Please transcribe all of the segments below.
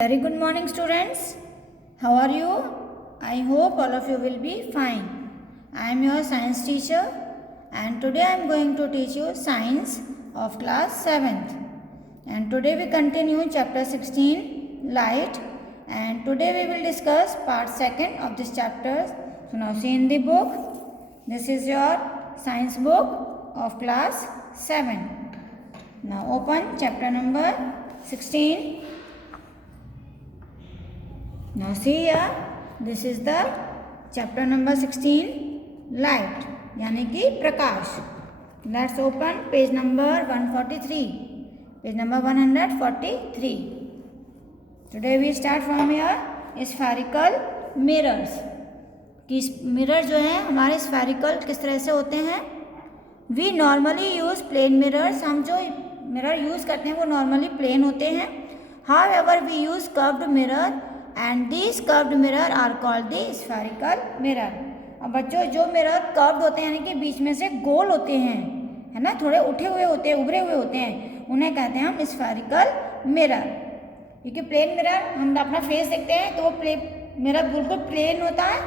Very good morning students. How are you? I hope all of you will be fine. I am your science teacher and today I am going to teach you science of class 7th. And today we continue chapter 16 light and today we will discuss part 2nd of this chapter. So now see in the book. This is your science book of class 7. Now open chapter number 16. Now see here, this is the chapter number 16 light यानी कि प्रकाश. Let's open page number 143. Page number 143. Today we start from here spherical mirrors. कि mirror जो है हमारे spherical किस तरह से होते हैं. We normally use plain mirrors. हम जो मिरर यूज़ करते हैं वो नॉर्मली प्लेन होते हैं. However we use curved mirror and these curved mirror are called the spherical mirror. अब बच्चों जो मिरर कर्व्ड होते हैं यानी कि बीच में से गोल होते हैं, है ना, थोड़े उठे हुए होते हैं, उभरे हुए होते हैं, उन्हें कहते हैं हम स्फेरिकल मिरर. क्योंकि प्लेन मिरर हम अपना फेस देखते हैं तो वो मिरर बिल्कुल प्लेन होता है,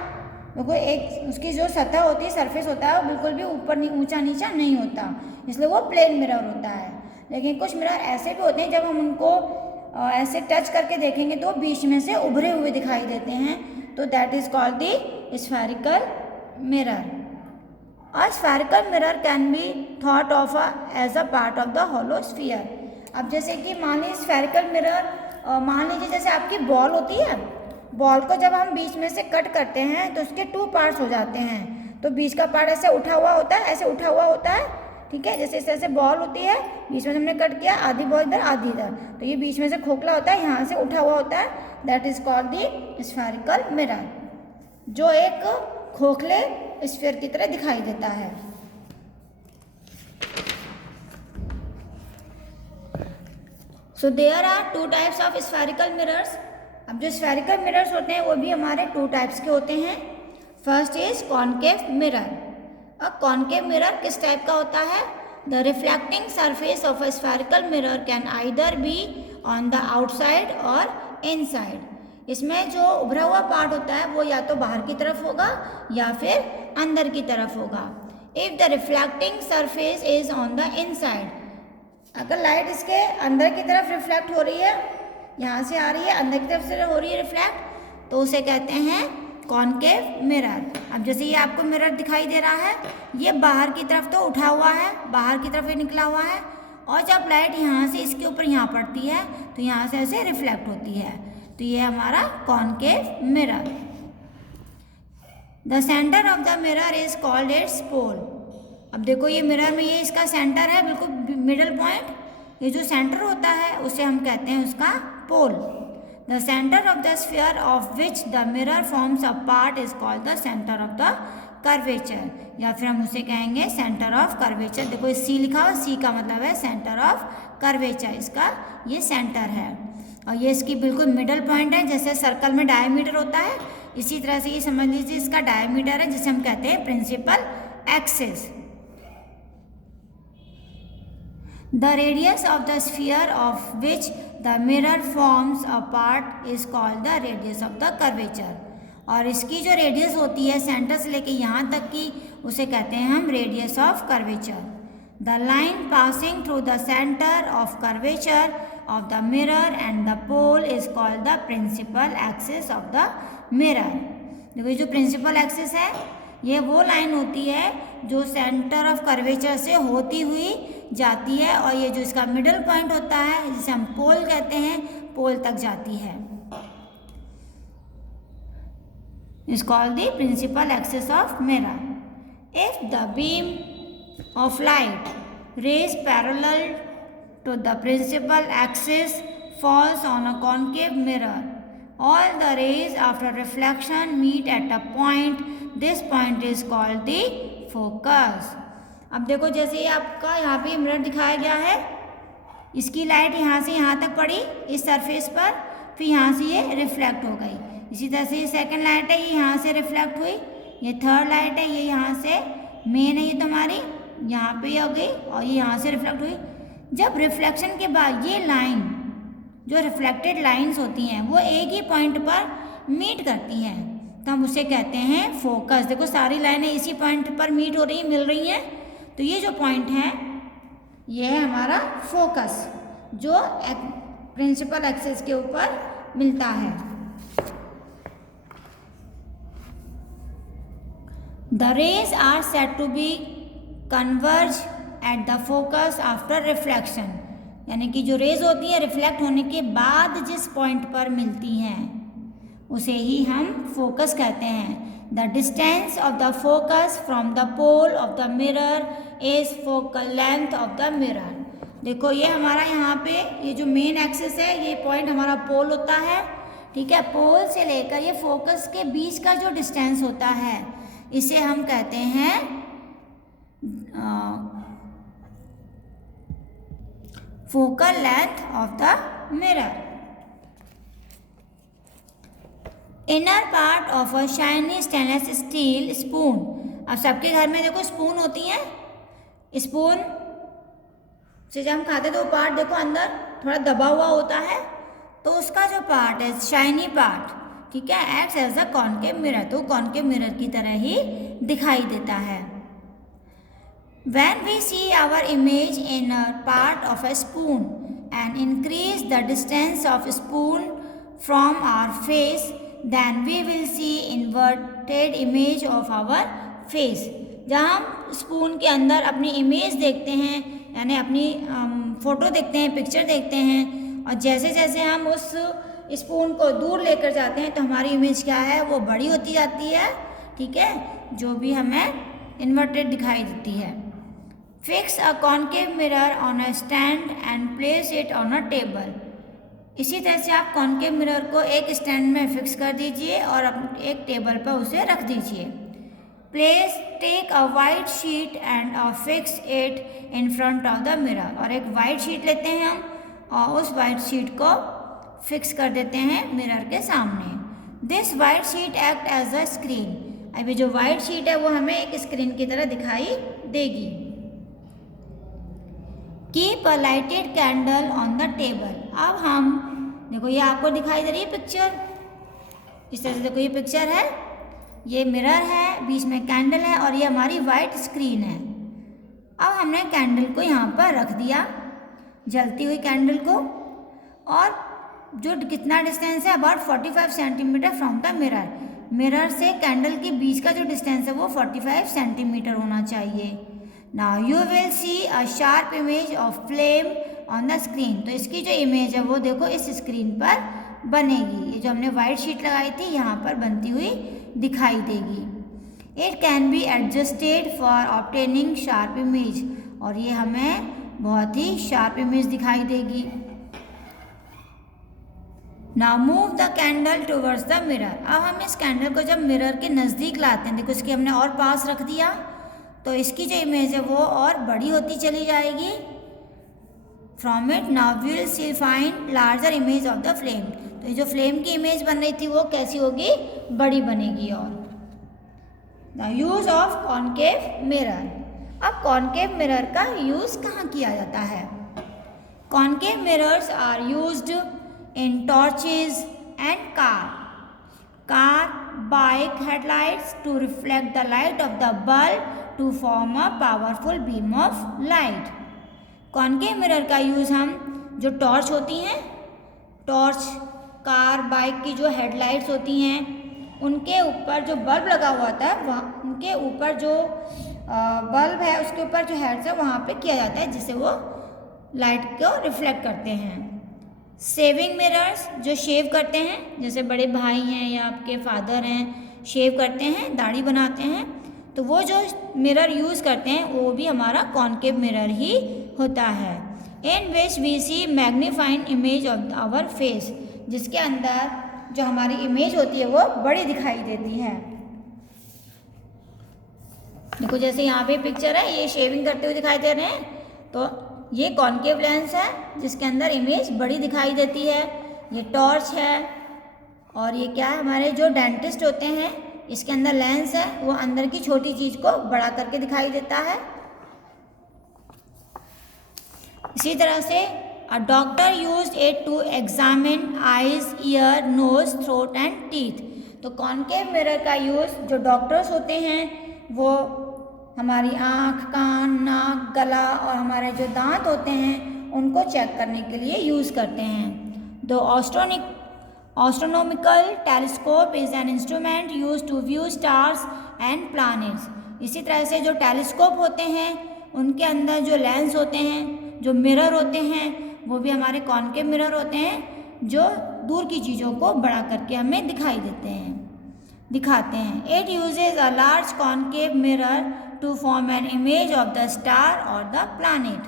बिल्कुल एक उसकी जो सतह होती है, सरफेस होता है, वो बिल्कुल भी ऊपर ऊंचा नीचा नहीं होता, इसलिए वो प्लेन मिरर होता है. लेकिन कुछ मिरर ऐसे भी होते हैं जब हम उनको ऐसे टच करके देखेंगे तो बीच में से उभरे हुए दिखाई देते हैं, तो that is called the spherical mirror. A spherical mirror can be thought of as a part of the hollow sphere. अब जैसे कि मान लीजिए स्फेरिकल मिरर, मान लीजिए जैसे आपकी बॉल होती है, बॉल को जब हम बीच में से कट करते हैं तो उसके 2 पार्ट्स हो जाते हैं. तो बीच का पार्ट ऐसे उठा हुआ होता है, ऐसे उठा हुआ होता है, ठीक है. जैसे इस तरह से बॉल होती है, बीच में हमने कट किया, आधी बॉल इधर आधी इधर, तो ये बीच में से खोखला होता है, यहाँ से उठा हुआ होता है, that is called the spherical mirror, जो एक खोखले स्फीयर की तरह दिखाई देता है. So there are 2 types of spherical mirrors. अब जो स्फेरिकल मिरर्स होते हैं वो भी हमारे 2 टाइप्स के होते हैं. First is concave mirror. A concave mirror किस टाइप का होता है? The reflecting surface of a spherical mirror can either be on the outside और इनसाइड. इसमें जो उभरा हुआ पार्ट होता है वो या तो बाहर की तरफ होगा या फिर अंदर की तरफ होगा. If the reflecting surface is on the inside, अगर लाइट इसके अंदर की तरफ रिफ्लेक्ट हो रही है, यहाँ से आ रही है, अंदर की तरफ से हो रही है रिफ्लेक्ट, तो उसे कहते हैं कॉनकेव मिरर. अब जैसे ये आपको मिरर दिखाई दे रहा है, ये बाहर की तरफ तो उठा हुआ है, बाहर की तरफ ये निकला हुआ है, और जब लाइट यहाँ से इसके ऊपर यहाँ पड़ती है तो यहाँ से ऐसे रिफ्लेक्ट होती है, तो ये हमारा concave mirror. The centre of the mirror is called its pole. अब देखो ये मिरर में ये इसका सेंटर है, बिल्कुल मिडल पॉइंट, ये जो सेंटर होता है उसे हम कहते हैं उसका पोल. The center of the sphere of which the mirror forms a part is called the center of the curvature, या फिर हम उसे कहेंगे center of curvature. देखो C लिखा हुआ, C का मतलब है center of curvature, इसका ये सेंटर है और ये इसकी बिल्कुल मिडल पॉइंट है. जैसे सर्कल में डायमीटर होता है, इसी तरह से ये समझ लीजिए इसका डायमीटर है, जिसे हम कहते हैं principal axis. The radius of the sphere of which the mirror forms a part is called the radius of the curvature. और इसकी जो रेडियस होती है सेंटर से लेके यहाँ तक की, उसे कहते हैं हम radius of curvature. The line passing through the center of curvature of the mirror and the pole is called the principal axis of the mirror. देखो जो प्रिंसिपल एक्सिस है, ये वो लाइन होती है जो सेंटर ऑफ कर्वेचर से होती हुई जाती है, और ये जो इसका मिडल पॉइंट होता है जिसे हम पोल कहते हैं, पोल तक जाती है. Is called the principal axis of mirror. If the beam of light rays parallel to the principal axis falls on a concave mirror, all the rays after reflection meet at a point. This point is called the focus. अब देखो जैसे ये आपका यहाँ पे mirror दिखाया गया है, इसकी लाइट यहाँ से यहाँ तक पड़ी इस सरफेस पर, फिर यहाँ से ये रिफ्लेक्ट हो गई. इसी तरह से ये सेकंड लाइट है, ये यहाँ से रिफ्लेक्ट हुई, ये थर्ड लाइट है, ये यहाँ से मेन है, ये तुम्हारी यहाँ पे हो गई और ये यहाँ से रिफ्लेक्ट हुई. जब रिफ्लेक्शन के बाद ये लाइन जो रिफ्लेक्टेड लाइंस होती हैं वो एक ही पॉइंट पर मीट करती हैं, तो हम उसे कहते हैं फोकस। देखो सारी लाइनें इसी पॉइंट पर मीट हो रही मिल रही हैं, तो ये जो पॉइंट है ये है हमारा फोकस, जो प्रिंसिपल एक्सिस के ऊपर मिलता है। The rays are said to be converge at the focus after reflection, यानी कि जो रेज होती है रिफ्लेक्ट होने के बाद जिस पॉइंट पर मिलती हैं उसे ही हम फोकस कहते हैं। The distance of the focus from the pole of the mirror is focal length of the mirror. देखो ये हमारा यहाँ पे ये जो मेन एक्सिस है ये पॉइंट हमारा पोल होता है, ठीक है। पोल से लेकर ये फोकस के बीच का जो डिस्टेंस होता है इसे हम कहते हैं focal length of the mirror. Inner part of a shiny stainless steel spoon. अब सबके घर में देखो स्पून होती हैं, स्पून से जब हम खाते तो पार्ट देखो अंदर थोड़ा दबा हुआ होता है, तो उसका जो पार्ट है शाइनी पार्ट, ठीक है, acts as a concave mirror, तो कॉनकेव मिरर की तरह ही दिखाई देता है। When we see our image in a part of a spoon and increase the distance of spoon from our face, then we will see inverted image of our face। जहाँ हम spoon के अंदर अपनी इमेज देखते हैं, यानी अपनी photo देखते हैं, पिक्चर देखते हैं, और जैसे जैसे हम उस स्पून को दूर लेकर जाते हैं तो हमारी इमेज क्या है वो बड़ी होती जाती है, ठीक है, जो भी हमें इन्वर्टेड दिखाई देती है। Fix a concave mirror on a stand and place it on a table. इसी तरह से आप कॉनकेव मिरर को एक स्टैंड में फिक्स कर दीजिए और एक टेबल पर उसे रख दीजिए। Place take a white sheet and fix it in front of the mirror. और एक वाइट शीट लेते हैं हम और उस वाइट शीट को फिक्स कर देते हैं मिरर के सामने। This white sheet act as a screen. अभी जो वाइट शीट है वो हमें एक स्क्रीन की तरह दिखाई देगी। Keep a lighted candle on the table. अब हम देखो ये आपको दिखाई दे रही है पिक्चर, इस तरह से देखो ये पिक्चर है, ये मिरर है, बीच में कैंडल है और ये हमारी वाइट स्क्रीन है। अब हमने कैंडल को यहाँ पर रख दिया, जलती हुई कैंडल को, और जो कितना डिस्टेंस है about 45 centimetre from the mirror. Mirror से कैंडल के बीच का जो डिस्टेंस है वो 45 सेंटीमीटर होना चाहिए। Now you will see a sharp image of flame on the screen। तो इसकी जो इमेज है वो देखो इस स्क्रीन पर बनेगी, ये जो हमने वाइट शीट लगाई थी यहाँ पर बनती हुई दिखाई देगी। It can be adjusted for obtaining sharp image। और ये हमें बहुत ही शार्प इमेज दिखाई देगी। Now move the candle towards the mirror। अब हम इस कैंडल को जब मिरर के नज़दीक लाते हैं, देखो इसकी हमने और पास रख दिया, तो इसकी जो इमेज है वो और बड़ी होती चली जाएगी। From it now we will see find larger image of the flame. तो ये जो फ्लेम की इमेज बन रही थी वो कैसी होगी, बड़ी बनेगी। और the use of concave mirror. अब कॉनकेव मिरर का यूज कहाँ किया जाता है? Concave mirrors are used in torches and car bike headlights to reflect the light of the bulb to form a powerful beam of light. Concave mirror का use हम जो torch होती हैं, टॉर्च, कार, बाइक की जो headlights होती हैं उनके ऊपर जो बल्ब लगा हुआ होता है वहाँ उनके ऊपर जो बल्ब है उसके ऊपर जो हेड्स है वहाँ पे किया जाता है, जिससे वो लाइट को रिफ्लेक्ट करते हैं। शेविंग मिरर्स जो शेव करते हैं, जैसे बड़े भाई हैं या आपके फादर हैं, शेव करते हैं, दाढ़ी बनाते हैं, तो वो जो मिरर यूज़ करते हैं वो भी हमारा कॉनकेव मिरर ही होता है। In which we see magnifying image of our face, जिसके अंदर जो हमारी इमेज होती है वो बड़ी दिखाई देती है। देखो जैसे यहाँ पे पिक्चर है, ये शेविंग करते हुए दिखाई दे रहे हैं, तो ये कॉनकेव लेंस है जिसके अंदर इमेज बड़ी दिखाई देती है। ये टॉर्च है, और ये क्या है, हमारे जो डेंटिस्ट होते हैं इसके अंदर लेंस है, वो अंदर की छोटी चीज को बड़ा करके दिखाई देता है। इसी तरह से A doctor used it to examine eyes, ear, nose, throat and teeth. तो कॉनकेव मिरर का यूज़ जो डॉक्टर्स होते हैं वो हमारी आँख, कान, नाक, गला और हमारे जो दांत होते हैं उनको चेक करने के लिए यूज़ करते हैं. The astronomical telescope is an instrument used to view stars and planets. इसी तरह से जो टेलीस्कोप होते हैं उनके अंदर जो लेंस होते हैं, जो मिरर होते हैं, वो भी हमारे कॉनकेव मिरर होते हैं जो दूर की चीज़ों को बड़ा करके हमें दिखाते हैं. It uses a large concave mirror to form an image of the star और the planet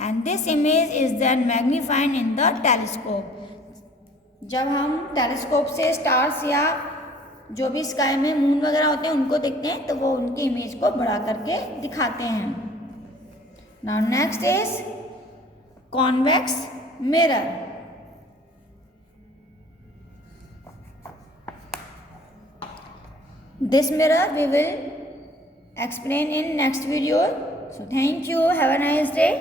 and this image is then magnified in the telescope. जब हम टेलीस्कोप से स्टार्स या जो भी स्काई में मून वगैरह होते हैं उनको देखते हैं तो वो उनकी इमेज को बड़ा करके दिखाते हैं. Now next is convex mirror. This mirror we will explain in next video. So thank you. Have a nice day.